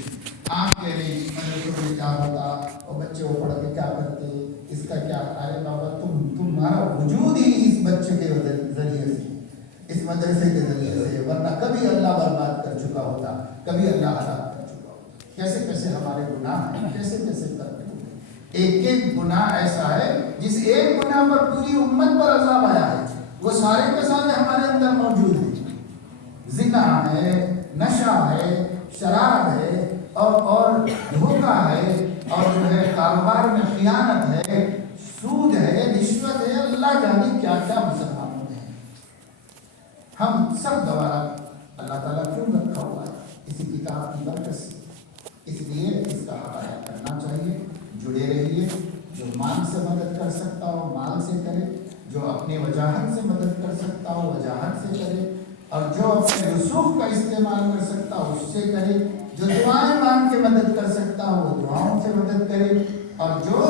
آپ کہہ رہے ہیں مدرسوں میں کیا ہوتا اور بچے وہ پڑھ کے کیا کرتے, اس کا کیا؟ ارے بابا تمہارا وجود ہی اس بچے کے ذریعے سے, اس مدرسے کے ذریعے سے, ورنہ کبھی اللہ برباد کر چکا ہوتا, کبھی اللہ ہلاک کر چکا ہوتا. کیسے کیسے ہمارے گناہ ہیں, کیسے کیسے کرتے ہیں. ایک ایک گناہ ایسا ہے جس ایک گناہ پر پوری امت پر عذاب آیا ہے, وہ سارے کے سارے ہمارے اندر موجود ہیں. زنا ہے, نشہ ہے, شراب ہے, اور دھوکہ ہے, اور جو ہے کاروبار میں خیانت ہے, سود ہے, رشوت ہے, اللہ جانے کیا کیا مسلمانوں میں ہے. ہم سب دوبارہ اللہ تعالیٰ کیوں رکھا ہوا ہے؟ اسی کتاب کی برکت سے. اس لیے اس کا حوالہ کرنا چاہیے. جڑے رہیے. جو مال سے مدد کر سکتا ہو مال سے کرے, جو اپنے وجاہت سے مدد کر سکتا ہو وجاہت سے کرے, اور جو اپنے رسوخ کا استعمال کر سکتا ہو اس سے کرے, جو دعائیں مانگ کے مدد کر سکتا ہو وہ دعاؤں سے مدد کرے, اور جو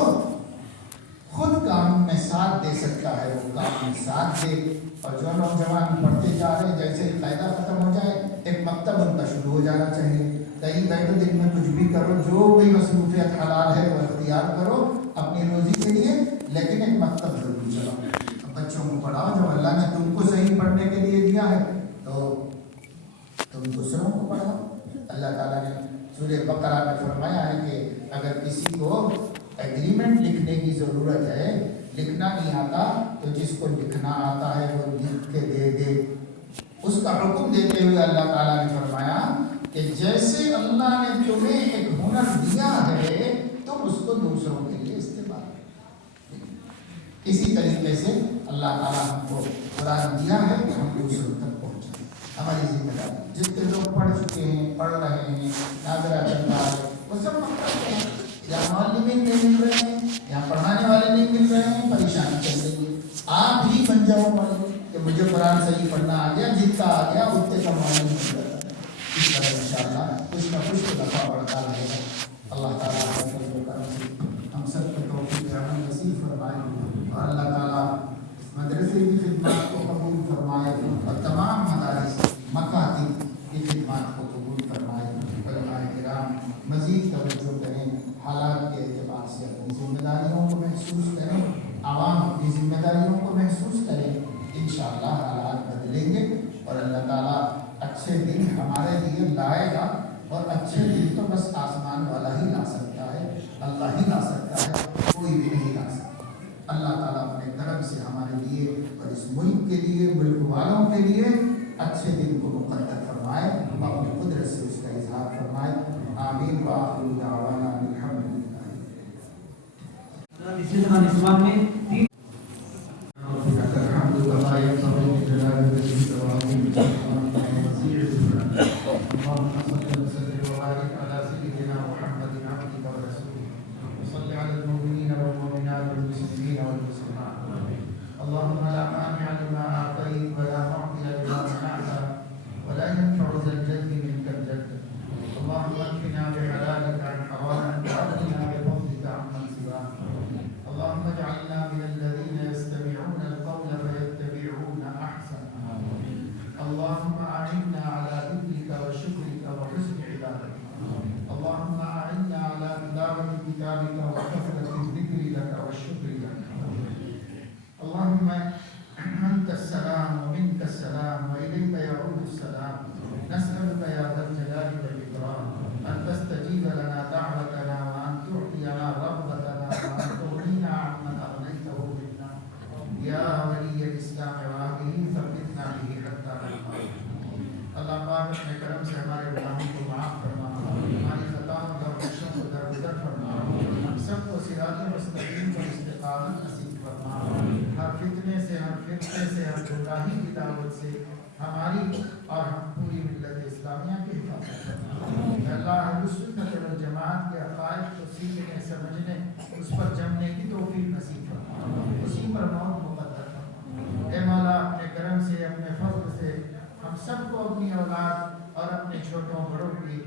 خود کام میں ساتھ دے سکتا ہے وہ کام میں ساتھ دے. اور جو نوجوان پڑھتے جا رہے ہیں, جیسے ہی قاعدہ ختم ہو جائے ایک مکتب ان کا شروع ہو جانا چاہیے. کہیں بیٹھو دن میں کچھ بھی کرو, جو بھی مصروفیت حلال ہے وہ اختیار کرو اپنی روزی کے لیے, لیکن ایک مکتب ضرور چلاؤ. بچوں کو پڑھاؤ. جو اللہ نے تم کو صحیح پڑھنے کے لیے دیا ہے تو تم دوسروں کو پڑھاؤ. اللہ تعالیٰ نے سورہ بقرہ میں فرمایا ہے کہ اگر کسی کو ایگریمنٹ لکھنے کی ضرورت ہے, لکھنا نہیں آتا تو جس کو لکھنا آتا ہے وہ لکھ کے دے دے. اس کا حکم دیتے ہوئے اللہ تعالیٰ نے فرمایا کہ جیسے اللہ نے تمہیں ایک ہنر دیا ہے تم اس کو دوسروں کے لیے استعمال کرو. اسی طریقے سے اللہ تعالیٰ ہم کو قرآن دیا ہے کہ ہم دوسروں تک پہنچیں. ہماری ذمہ داری. جتنے لوگ پڑھ چکے ہیں, پڑھ رہے ہیں, ناظرہ چل رہا ہے, وہ سب مقصد ہیں. یا معلمین نہیں مل رہے ہیں, یا پڑھانے والے نہیں مل رہے ہیں, پریشانی چل رہی ہے. آپ ہی بن جاؤ معلوم کہ مجھے قرآن صحیح پڑھنا آ گیا, جتنا آ گیا اتنے کا معلوم ہو جاتا ہے. اس طرح انشاءاللہ کچھ نہ کچھ تو دفعہ بڑھتا رہے گا. اللہ تعالیٰ ہم سب کو توفیق عمل نصیب فرمائے, اور اللہ تعالیٰ اس مدرسے کی خدمات کو قبول فرمائے, اور تمام مدارس مکاتب کی خدمات کو قبول فرمائے. علماء کرام مزید توجہ کریں, حالات کے اعتبار سے اپنی ذمہ داریوں کو محسوس کریں, عوام اپنی ذمہ داریوں کو محسوس کریں. انشاءاللہ حالات بدلیں گے اور اللہ تعالیٰ اچھے دن ہمارے لیے لائے گا. اور اچھے دن تو بس آسمان والا ہی لا سکتا ہے, اللہ ہی لا سکتا ہے, کوئی بھی نہیں لا سکتا. اللہ تعالیٰ اپنے کرم سے ہمارے لیے اور اس ملک کے لیے, ملک والوں کے لیے اچھے دن کو مقدر فرمائے, اپنی قدرت سے اس کا اظہار فرمائے. آمین. وآخر دعوانا الحمدللہ. أعنا على ذكرك وشكرك وحسن عبادتك اللهم أعنا على تلاوة كتابك وكثرة الذكر لك والشكر لك اللهم أنت السلام ومنك السلام وإليك يعود السلام نسألك يا ذا الجلال والإكرام أن تستجيب لنا دعوتنا وأن تعطينا رغبتنا وأن تغنينا عمن أغنيته منا يا ولي الإسلام وأهله ثبتنا به حتى نلقاك اللہ پاک اپنے کرم سے ہمارے گناہوں کو معاف فرما ہماری خطاؤں اور بخشوں کو درگزر فرما ہم سب کو صراط مستقیم پر استقامت نصیب فرما ہر فتنے سے ہر فرقے سے ہر گمراہی کی دعوت سے ہماری اور ہم پوری ملت اسلامیہ کی حفاظت فرما اللہ اہل سنت والجماعت کے عقائد کو سیکھنے سمجھنے اس پر جمنے کی توفیق نصیب فرما اسی پر موت مقدر فرما اے مولا اپنے کرم سے اپنے فضل سے ہم سب کو اپنی اولاد اور اپنے چھوٹوں بڑوں کی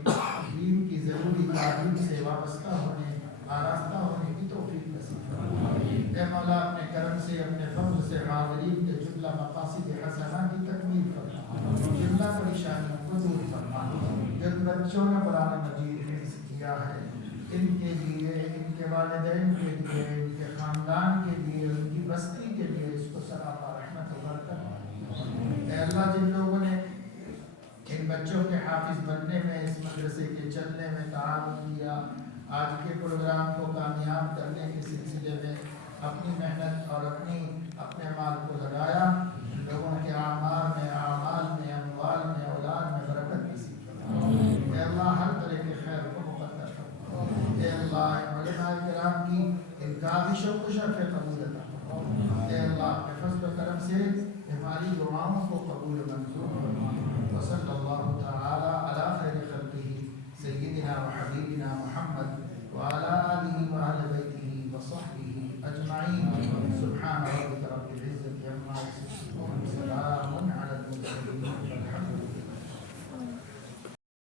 دین کی ضروری تعلیم سے وابستہ ہونے آراستہ ہونے کی توفیق نصیب فرما اے مولا اپنے کرم سے اپنے فضل سے حاضرین کے جملہ مقاصد حسنہ کی تکمیل فرما جملہ پریشانیوں کو دور فرما جن بچوں نے قرآن مجید حفظ کیا ہے ان کے لیے ان کے والدین کے لیے ان کے خاندان کے لیے ان کی بستی کے لیے اس کو سراپا رحمت و برکت اے اللہ جن لوگوں نے ان بچوں کے حافظ بننے میں اس مدرسے کے چلنے میں تعاون کیا آج کے پروگرام کو کامیاب کرنے کے سلسلے میں اپنی محنت اور اپنے مال کو لگایا لوگوں کے اعمال میں اموال میں اولاد میں برکت نصیب فرما اے اللہ ہر طرح کے خیر کو مقدر فرما اے اللہ علماء کرام کی ان کاوشوں کو شرف قبول عطا فرما اے اللہ اپنے فضل و کرم سے ہماری دعاؤں کو قبول و منظور فرما وصلی اللہ تعالی علی خیر خلقہ سیدنا و حبیبنا محمد وعلی آلہ و اہل بیتہ و صحبہ اجمعین سبحان ربک رب العزة عما یصفون